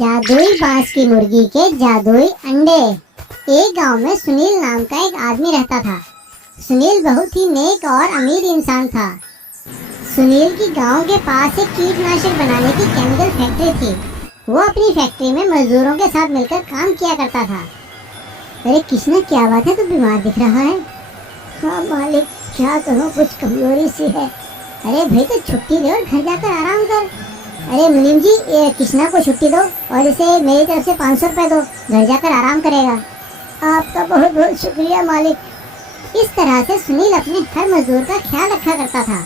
जादुई बांस की मुर्गी के जादुई अंडे। एक गांव में सुनील नाम का एक आदमी रहता था। सुनील बहुत ही नेक और अमीर इंसान था। सुनील की गांव के पास एक कीटनाशक बनाने की केमिकल फैक्ट्री थी। वो अपनी फैक्ट्री में मजदूरों के साथ मिलकर काम किया करता था। अरे कृष्णा, क्या बात है, तू बीमार दिख रहा है? हाँ मालिक, क्या करूँ, कुछ कमजोरी सी है। अरे भाई, तो छुट्टी ले और घर जाकर आराम कर। अरे मुनीम जी, कृष्णा को छुट्टी दो और इसे मेरी तरफ से 500 रुपए दो, घर जाकर आराम करेगा। आपका बहुत बहुत शुक्रिया मालिक। इस तरह से सुनील अपने हर मजदूर का ख्याल रखा करता था।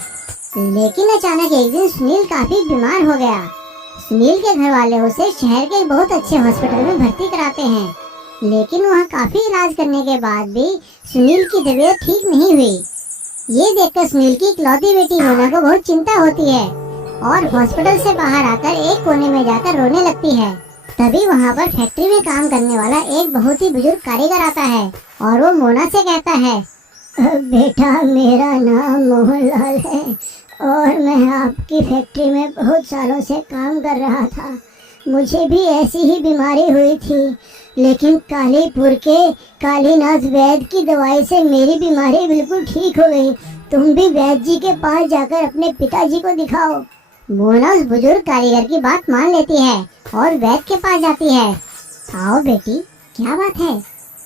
लेकिन अचानक एक दिन सुनील काफी बीमार हो गया। सुनील के घर वाले उसे शहर के बहुत अच्छे हॉस्पिटल में भर्ती कराते हैं, लेकिन वहाँ काफी इलाज करने के बाद भी सुनील की तबीयत ठीक नहीं हुई। ये देखकर सुनील की इकलौती बेटी मोना को बहुत चिंता होती है और हॉस्पिटल से बाहर आकर एक कोने में जाकर रोने लगती है। तभी वहाँ पर फैक्ट्री में काम करने वाला एक बहुत ही बुजुर्ग कारीगर आता है और वो मोना से कहता है, बेटा, मेरा नाम मोहनलाल है और मैं आपकी फैक्ट्री में बहुत सालों से काम कर रहा था। मुझे भी ऐसी ही बीमारी हुई थी, लेकिन कालीपुर के कालीनाथ वैद्य की दवाई से मेरी बीमारी बिल्कुल ठीक हो गई। तुम भी वैद्य जी के पास जाकर अपने पिताजी को दिखाओ। मोना उस बुजुर्ग कारीगर की बात मान लेती है और वैद्य के पास जाती है। आओ बेटी, क्या बात है,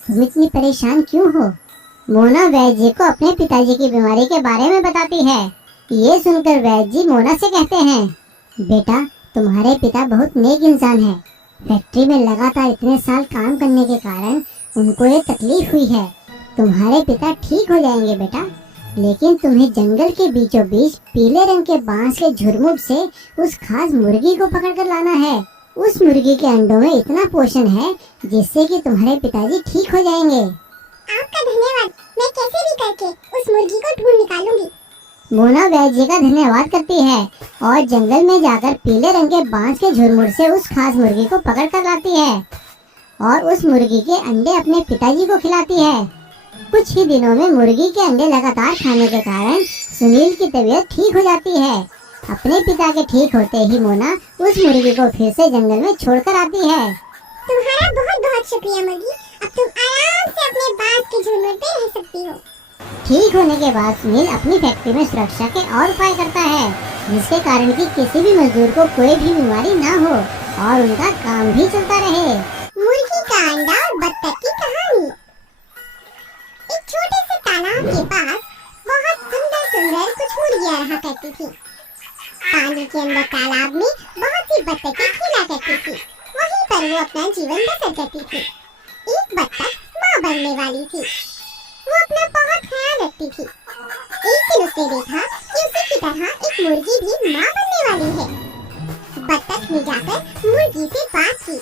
तुम इतनी परेशान क्यों हो? मोना वैद्य जी को अपने पिताजी की बीमारी के बारे में बताती है। ये सुनकर वैद्य जी मोना से कहते हैं, बेटा, तुम्हारे पिता बहुत नेक इंसान है। फैक्ट्री में लगातार इतने साल काम करने के कारण उनको ये तकलीफ हुई है। तुम्हारे पिता ठीक हो जाएंगे बेटा, लेकिन तुम्हें जंगल के बीचों बीच पीले रंग के बांस के झुरमुट से उस खास मुर्गी को पकड़ कर लाना है। उस मुर्गी के अंडों में इतना पोषण है जिससे कि तुम्हारे पिताजी ठीक हो जाएंगे। आपका धन्यवाद। मैं कैसे भी करके उस मुर्गी को ढूंढ निकालूंगी। मोना वैद्य जी का धन्यवाद करती है और जंगल में जाकर पीले रंग के बांस के झुरमुट से उस खास मुर्गी को पकड़ कर लाती है और उस मुर्गी के अंडे अपने पिताजी को खिलाती है। कुछ ही दिनों में मुर्गी के अंडे लगातार खाने के कारण सुनील की तबीयत ठीक हो जाती है। अपने पिता के ठीक होते ही मोना उस मुर्गी को फिर से जंगल में छोड़कर आती है। तुम्हारा बहुत बहुत शुक्रिया मुर्गी। अब तुम आराम से अपने बांस के झुरमुट पे रह सकती हो। ठीक होने के बाद सुनील अपनी फैक्ट्री में सुरक्षा के और उपाय करता है, जिसके कारण कि किसी भी मजदूर को कोई भी बीमारी ना हो और उनका काम भी चलता रहे। मुर्गी का अंडा और बत्तख की कहानी। एक छोटे से तालाब के पास बहुत सुंदर सुंदर कुछ मुर्गियां रहा करती थी। पानी के अंदर तालाब में बहुत सी बत्तखें खेला करती थी। वहीं पर वो अपना जीवन बसर करती थी। एक बत्तख माँ बनने वाली थी। वो अपना बहुत ख्याल रखती थी। एक दिन उसने देखा कि उसी की तरह एक मुर्गी भी माँ बनने वाली है। बत्तख ने जाकर मुर्गी से बात की,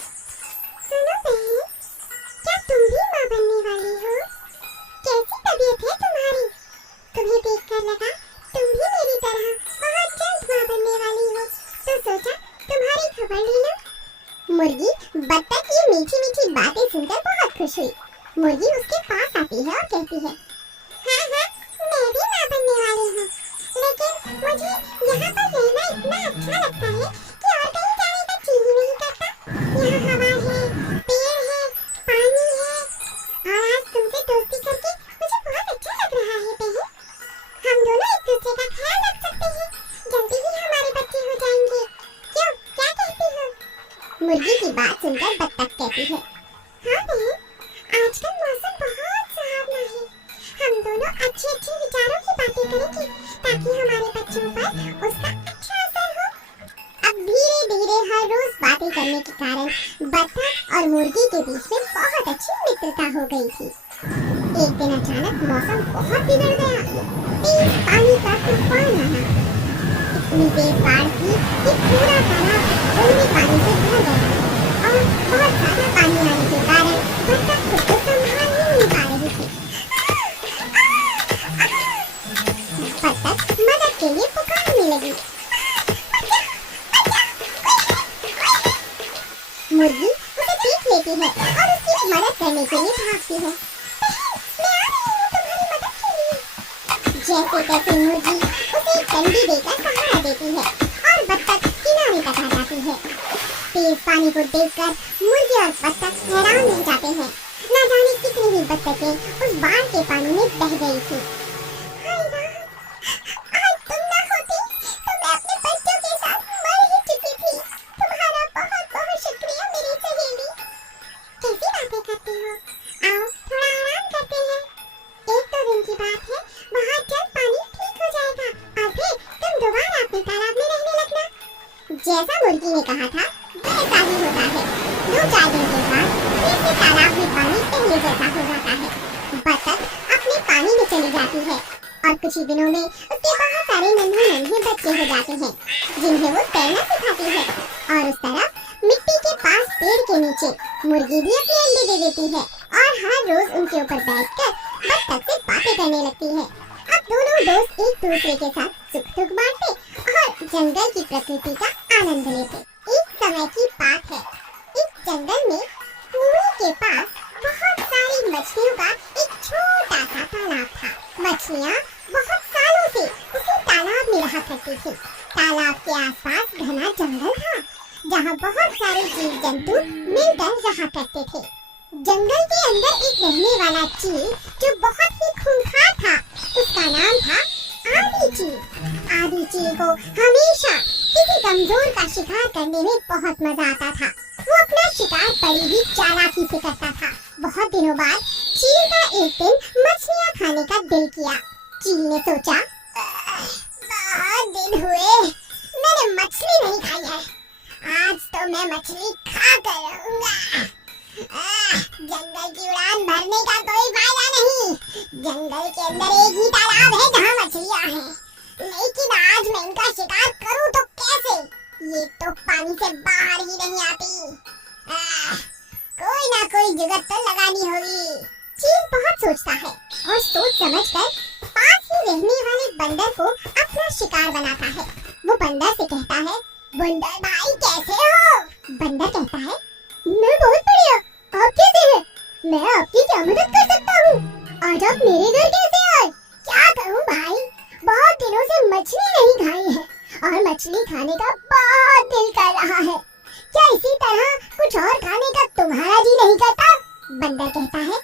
सुनो बहन, क्या तुम भी माँ बनने वाली हो? कैसी तबीयत है तुम्हारी? तुम्हें देखकर लगा तुम भी मेरी तरह बहुत जल्द माँ बनने वाली हो, तो सोचा तुम्हारी खबर ले लो। मुर्गी बत्तख की मीठी मीठी बातें सुनकर बहुत खुश हुई। मुर्गी उसके पास आती है और कहती है, हाँ हाँ, मैं भी माँ बनने वाली हूँ, लेकिन मुझे यहाँ पर रहना इतना अच्छा लगता है कि और कहीं जाने का जी ही नहीं करता। यहाँ हवा है, पेड़ है, पानी है, और आज तुमसे दोस्ती करके मुझे बहुत अच्छा लग रहा है बहन। हम दोनों एक दूसरे का ख्याल रख सकते हैं। जल्दी ही हमारे बच्चे हो जाएंगे। क्यों, क्या कहती हो? मुर्गी की बात सुनकर बत्तख कहती है, हाँ बहन, आजकल मौसम बहुत सुहावना है। हम दोनों अच्छे अच्छे विचारों की बातें करेंगे ताकि हमारे बच्चों पर उसका अच्छा असर हो। अब धीरे धीरे हर रोज बातें करने के कारण बत्तख और मुर्गी के बीच में बहुत अच्छी मित्रता हो गई थी। एक दिन अचानक मौसम बहुत बिगड़ गया। तेज पानी का तूफान आया। इतनी तेज बाढ़ थी कि पूरा तालाब उल्टी पानी से भर गया और बहुत ज्यादा पानी आने के कारण बत्तख खुद को संभाल ही नहीं पा रही थी। बत्तख मदद के लिए पुकारने लगी। मुर्गी उसे देख लेती है और उसकी मदद करने के लिए भागती है। मैं आ रही हूँ तुम्हारी मदद के लिए। जैसे तैसे मुर्गी उसे एक डंडी देकर सहारा देती है और बत्तख किनारे तक आ जाती है। तेज पानी को देखकर मुर्गी और बत्तख हैरान रह जाते हैं। न जाने कितनी ही बत्तखें उस बाढ़ के पानी में बह गई थी। हाय राम, आज तुम न होती तो मैं अपने बच्चों के साथ मर ही चुकी थी। तुम्हारा बहुत बहुत शुक्रिया मेरी सहेली। कैसी बातें करती हो? आओ थोड़ा आराम करते हैं। एक दो दिन की बात है, बहुत जल्द पानी ठीक हो जाएगा और फिर तुम दोबारा अपने तालाब में रहने लगना। जैसा मुर्गी ने कहा था वैसा ही होता है। 2-4 दिन के बाद फिर से तालाब में पानी पहले जैसा हो जाता है। बत्तख अपने पानी में चली जाती है और कुछ ही दिनों में उसके बहुत सारे नन्हे बच्चे हो जाते हैं जिन्हें वो तैरना सिखाती है। और उस तरफ मिट्टी के पास पेड़ के नीचे मुर्गी भी अपने अंडे दे देती है और हर रोज उनके ऊपर बैठकर बत्तख से बातें करने लगती है। अब दोनों दोस्त एक दूसरे के साथ सुख दुख बांटते और जंगल की प्रकृति का आनंद लेते। एक समय की बात है, इस जंगल में कुएं के पास बहुत सारी मछलियों का एक छोटा सा तालाब था। मछलियाँ बहुत सालों से उसी तालाब में रहा करती थी। तालाब के आसपास घना जंगल था जहाँ बहुत सारे जीव जंतु मिलकर रहा करते थे। जंगल के अंदर एक रहने वाला चील जो बहुत ही खूंखार था, उसका नाम था आदी चील। आदी चील को हमेशा किसी कमजोर का शिकार करने में बहुत मजा आता था। वो अपना शिकार बड़ी ही चालाकी से करता था। बहुत दिनों बाद चील का एक दिन मछलियाँ खाने का दिल किया। चील ने सोचा, बहुत दिन हुए मैंने मछली नहीं खाई है, आज तो मैं मछली खा कर रहूंगा। जंगल की उड़ान भरने का कोई फायदा नहीं। जंगल के अंदर एक ही तालाब है जहाँ मछलियाँ हैं, लेकिन आज मैं इनका शिकार करूँ तो कैसे? ये तो पानी से बाहर ही नहीं आती। कोई ना कोई जुगाड़ तो लगानी होगी। चील बहुत सोचता है और सोच समझकर पास ही रहने वाले बंदर को अपना शिकार बनाता है। वो बंदर से कहता है, बंदर भाई कैसे हो? बंदर कहता है, मैं बहुत बढ़िया, आप कैसे हैं? मैं आपकी क्या मदद कर सकता हूँ? आज आप मेरे घर कैसे आए? क्या करूँ भाई, बहुत दिनों से मछली नहीं खाई है और मछली खाने का बहुत दिल कर रहा है। क्या इसी तरह कुछ और खाने का तुम्हारा जी नहीं करता? बंदर कहता है,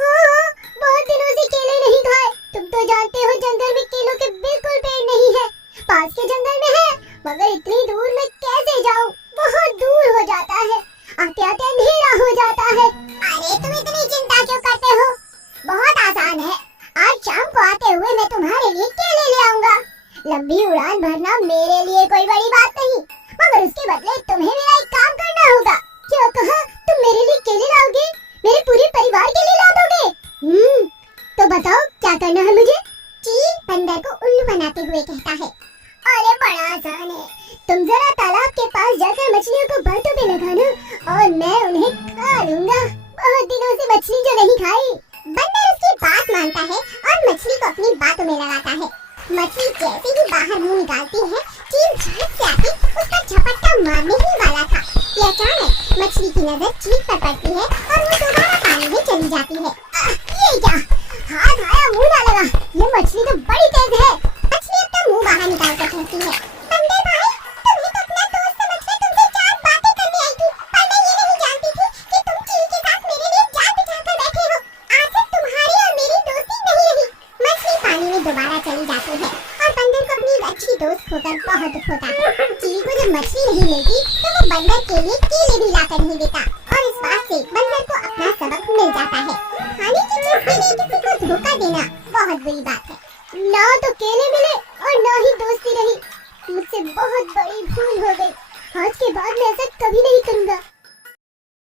हाँ, बहुत दिनों से केले नहीं खाए। तुम तो जानते हो जंगल में केलों के बिल्कुल पेड़ नहीं है। पास के जंगल में है, मगर इतनी दूर मैं कैसे जाऊँ? बहुत दूर हो जाता है, आते आते अंधेरा हो जाता है। अरे तुम इतनी चिंता क्यों करते हो? बहुत आसान है, आज शाम को आते हुए मैं तुम्हारे लिए केले ले आऊंगा। लंबी उड़ान भरना मेरे लिए कोई बड़ी बात नहीं, मगर उसके बदले तुम्हें मेरा एक काम करना होगा। क्या कहा? तुम मेरे लिए केले लाओगे? मेरे पूरे परिवार के लिए ला दोगे? तो बताओ क्या करना है मुझे? चील बंदर को उल्लू बनाते हुए कहता है, अरे बड़ा आसान है, तुम जरा तालाब के पास जाकर मछलियों को बातों पे लगाना और मैं उन्हें खा लूंगा। बहुत दिनों से मछली जो नहीं खाई। बंदर उसकी बात मानता है और मछली को अपनी बातों में लगाता है। मछली जैसे ही बाहर मुंह निकालती है, चील झट से आके उसका झपट्टा मारने ही वाला था कि अचानक मछली की नजर चील पर पड़ती है और वो दोबारा पानी में चली जाती है। ये क्या? हाथ आया मुंह ना लगा, ये मछली तो बड़ी तेज है। मछली अपना मुंह बाहर निकाल कर कहती है, बंदर भाई, तुम्हें तो अपना दोस्त समझकर तुमसे 4 बातें करने आई थी, पर मैं ये नहीं जानती थी कि तुम चील के साथ मेरे लिए जाल बिछाकर बैठे हो। आज से तुम्हारी और मेरी दोस्ती नहीं रही। मछली पानी में दोबारा चली जाती है और बंदर को अपनी अच्छी दोस्त खोकर बहुत दुख होता है। चील को जब मछली नहीं मिलती तो वो बंदर के लिए केले भी लाकर नहीं देता और इस बात से बंदर को अपना सबक मिल जाता है। खाने की चीज के लिए किसी को धोखा देना बहुत बुरी बात है। ना तो केले मिले और ना ही दोस्ती रही। मुझसे बहुत बड़ी भूल हो गई। आज के बाद मैं ऐसा कभी नहीं करूँगा।